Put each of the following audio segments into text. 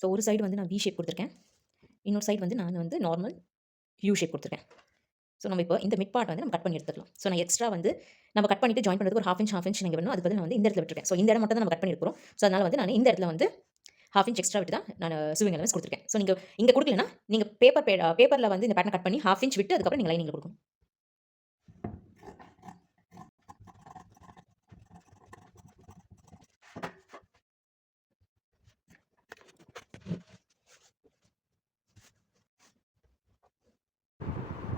So ஒரு side வந்து நான் வி ஷேப் கொடுத்துருக்கேன், இன்னொரு சைடு வந்து நான் வந்து நார்மல் யூ ஷேப் கொடுத்துருக்கேன். ஸோ நம்ம இப்போ இந்த மிட் பார்ட் வந்து நம்ம கட் பண்ணி எடுத்துக்கலாம். ஸோ நான் எக்ஸ்ட்ரா வந்து நம்ம கட் பண்ணிட்டு ஜாயின் பண்ணுறதுக்கு ஒரு ஹாஃப் இன்ச் நீங்கள் வேணும். அதுக்கு பதில் நான் வந்து இந்த இடத்துல விட்டுருக்கேன். ஸோ இந்த இடம் மட்டும் தான் நம்ம கட் பண்ணி எடுக்கிறோம். ஸோ அதனால் வந்து நான் இந்த இடத்துல வந்து ½ இன்ச் எக்ஸ்ட்ரா விட்டு தான் நான் சூவிங் அலவன்ஸ் கொடுத்துருக்கேன். ஸோ நீங்கள் இங்கே கொடுக்கலன்னா நீங்கள் பேப்பரில் வந்து இந்த பேட்டர்ன் கட் பண்ணி ½ இன்ச் விட்டு அதுக்கப்புறம் நீங்கள் லைனிங்கில் கொடுக்கணும்.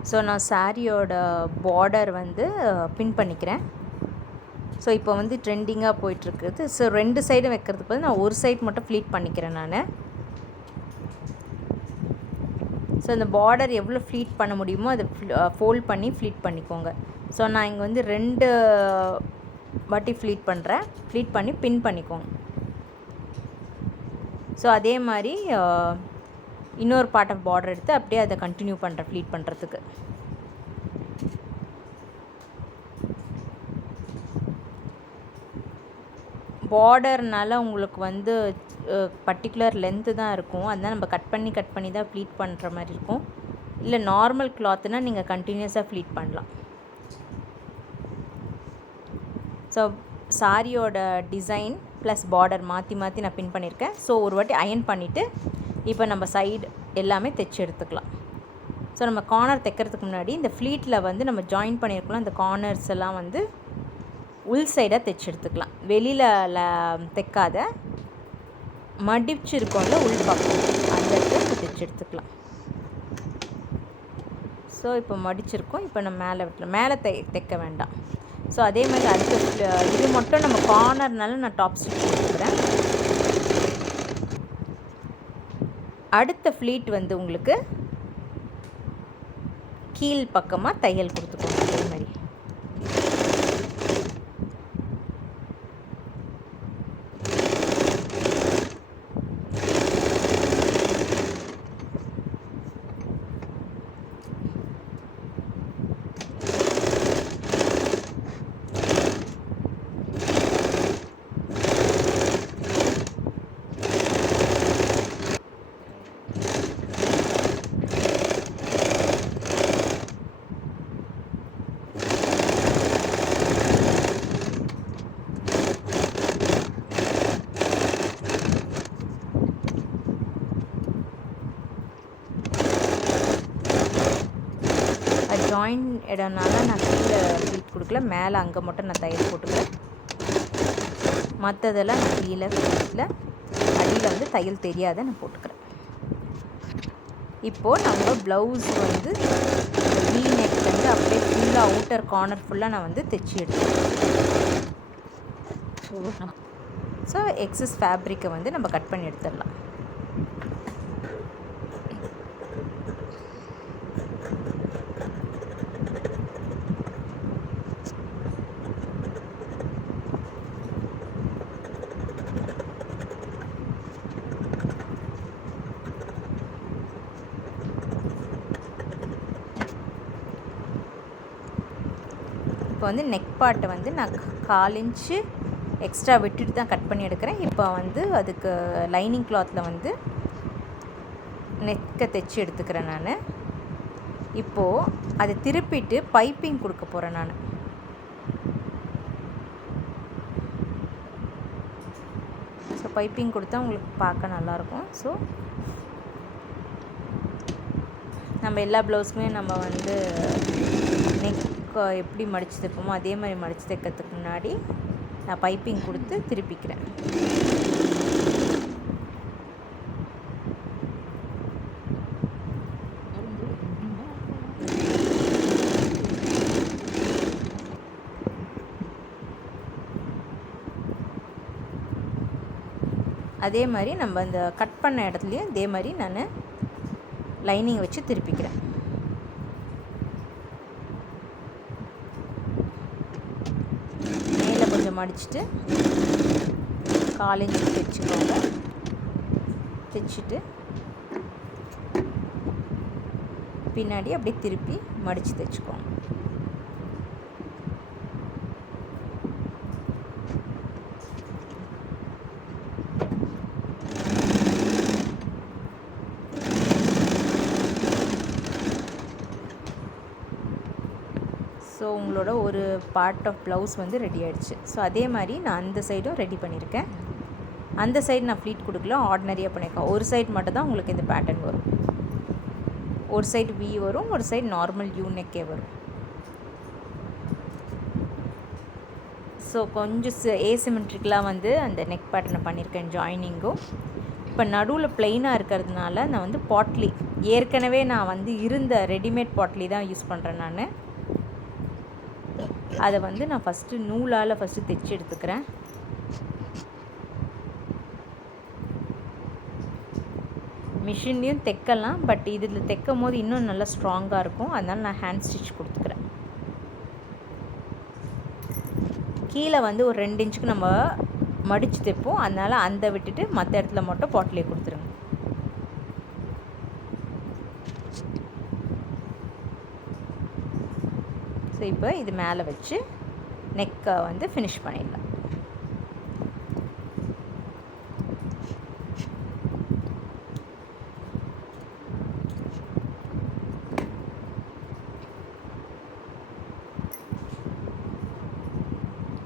ஸோ நான் சாரியோட பார்டர் வந்து பின் பண்ணிக்கிறேன். ஸோ இப்போ வந்து ட்ரெண்டிங்காக போயிட்டுருக்குது. ஸோ 2 சைடும் வைக்கிறதுக்கு பதில் நான் ஒரு சைடு மட்டும் ஃப்ளீட் பண்ணிக்கிறேன் நான். ஸோ இந்த பார்டர் எவ்வளோ ஃப்ளீட் பண்ண முடியுமோ அதை ஃபோல்ட் பண்ணி ஃப்ளீட் பண்ணிக்கோங்க. ஸோ நான் இங்கே வந்து 2 வாட்டி ஃப்ளீட் பண்ணுறேன். ஃப்ளீட் பண்ணி பின் பண்ணிக்கோங்க. ஸோ அதே மாதிரி இன்னொரு பார்ட் ஆஃப் பார்டர் எடுத்து அப்படியே அதை கண்டினியூ பண்ணுறேன் ஃப்ளீட் பண்ணுறதுக்கு. பார்டர்னால உங்களுக்கு வந்து பர்டிகுலர் லென்த்து தான் இருக்கும். அதனால் நம்ம கட் பண்ணி தான் ஃப்ளீட் பண்ணுற மாதிரி இருக்கும். இல்லை நார்மல் கிளாத்துனால் நீங்கள் கண்டினியூஸாக ஃப்ளீட் பண்ணலாம். ஸோ சாரியோட டிசைன் ப்ளஸ் பார்டர் மாற்றி நான் பின் பண்ணியிருக்கேன். ஸோ ஒரு வாட்டி அயன் பண்ணிவிட்டு இப்போ நம்ம சைடு எல்லாமே தைச்சி எடுத்துக்கலாம். ஸோ நம்ம கார்னர் தைக்கிறதுக்கு முன்னாடி இந்த ஃப்ளீட்டில் வந்து நம்ம ஜாயின் பண்ணியிருக்கலாம். அந்த கார்னர்ஸ் எல்லாம் வந்து உள் சைடாக தைச்சி எடுத்துக்கலாம். வெளியில் தைக்காத மடிச்சிருக்கோம்ல உள் பக்கம் அந்த இடத்துல தைச்சி எடுத்துக்கலாம். ஸோ இப்போ மடிச்சிருக்கோம். இப்போ நம்ம மேலே விட்டுலாம், மேலே தைக்க வேண்டாம். ஸோ அதே மாதிரி அடுத்த இது மட்டும் நம்ம கார்னர்னால நான் டாப் ஸ்டிச் கொடுக்குறேன். அடுத்த ஃப்ளீட் வந்து உங்களுக்கு கீழ் பக்கமாக தையல் கொடுத்துக்கோங்க. அதே மாதிரி ஜாயின் இடம்னால நான் கீழே ஃப்ளீட் கொடுக்கல, மேலே அங்கே மட்டும் நான் தையல் போட்டுக்கிறேன். மற்றதெல்லாம் நான் கீழே ஃப்ளீட்டில் அடியில் வந்து தையல் தெரியாத நான் போட்டுக்கிறேன். இப்போது நம்ம ப்ளவுஸ் வந்து வீ நெக் வந்து அப்படியே ஃபுல்லாக அவுட்டர் கார்னர் ஃபுல்லாக நான் வந்து தைச்சி எடுத்துக்கிறேன். ஸோ எக்ஸஸ் ஃபேப்ரிக்கை வந்து நம்ம கட் பண்ணி எடுத்துடலாம். இப்போ வந்து நெக் பார்ட்டை வந்து நான் 1/4 இன்ச்சு எக்ஸ்ட்ரா விட்டுட்டு தான் கட் பண்ணி எடுக்கிறேன். இப்போ வந்து அதுக்கு லைனிங் கிளாத்தில் வந்து நெக்கை தைச்சி எடுத்துக்கிறேன் நான். இப்போது அதை திருப்பிட்டு பைப்பிங் கொடுக்க போகிறேன் நான். ஸோ பைப்பிங் கொடுத்தா உங்களுக்கு பார்க்க நல்லாயிருக்கும். ஸோ நம்ம எல்லா ப்ளவுஸுமே நம்ம வந்து நெக் எப்படி மடித்து தைப்போமோ அதே மாதிரி மடித்து தைக்கிறதுக்கு முன்னாடி நான் பைப்பிங் கொடுத்து திருப்பிக்கிறேன். அதே மாதிரி நம்ம அந்த கட் பண்ண இடத்துலையும் இதே மாதிரி நான் லைனிங் வச்சு திருப்பிக்கிறேன். மேலே கொஞ்சம் மடிச்சுட்டு 1/4 இன்ச்சு தைச்சிக்கோங்க. தைச்சிட்டு பின்னாடி அப்படியே திருப்பி மடித்து தைச்சிக்கோங்க. ஸோ உங்களோட ஒரு பார்ட் ஆஃப் ப்ளவுஸ் வந்து ரெடி ஆகிடுச்சு. ஸோ அதே மாதிரி நான் அந்த சைடும் ரெடி பண்ணியிருக்கேன். அந்த சைடு நான் ஃப்ளீட் கொடுக்கல, ஆர்டினரியாக பண்ணியிருக்கேன். ஒரு சைடு மட்டும் தான் உங்களுக்கு இந்த பேட்டர்ன் வரும். ஒரு சைடு வி வரும், ஒரு சைடு நார்மல் யூ நெக்கே வரும். ஸோ கொஞ்சம் ஏசிமெட்ரிக்கலாக வந்து அந்த நெக் பேட்டர்னை பண்ணியிருக்கேன் ஜாயினிங்கும். இப்போ நடுவில் ப்ளெயினாக இருக்கிறதுனால நான் வந்து பாட்லி, ஏற்கனவே நான் வந்து இருந்த ரெடிமேட் பாட்லி தான் யூஸ் பண்ணுறேன் நான். அதை வந்து நான் ஃபஸ்ட்டு நூலால் ஃபஸ்ட்டு தைச்சி எடுத்துக்கிறேன். மிஷின்லேயும் தைக்கலாம், பட் இதில் தைக்கும் போது இன்னும் நல்லா ஸ்ட்ராங்காக இருக்கும். அதனால் நான் ஹேண்ட் ஸ்டிச் கொடுத்துக்கிறேன். கீழே வந்து ஒரு 2 இன்ச்சுக்கு நம்ம மடித்து தைப்போம், அதனால் அந்த விட்டுட்டு மற்ற இடத்துல மட்டும் பாட்டிலே கொடுத்துருங்க. ஸோ இப்போ இது மேலே வச்சு நெக்கை வந்து ஃபினிஷ் பண்ணிடலாம்.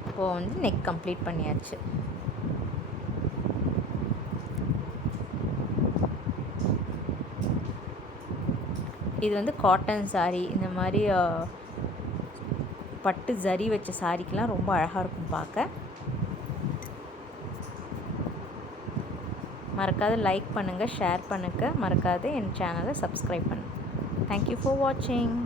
இப்போது வந்து நெக் கம்ப்ளீட் பண்ணியாச்சு. இது வந்து காட்டன் சாரீ, இந்த மாதிரி பட்டு ஜரி வச்ச சாரீக்கெலாம் ரொம்ப அழகாக இருக்கும் பார்க்க. மறக்காத லைக் பண்ணுங்கள், ஷேர் பண்ணுங்கள், மறக்காத என் சேனலை சப்ஸ்கிரைப் பண்ணுங்கள். தேங்க்யூ ஃபார் வாட்சிங்.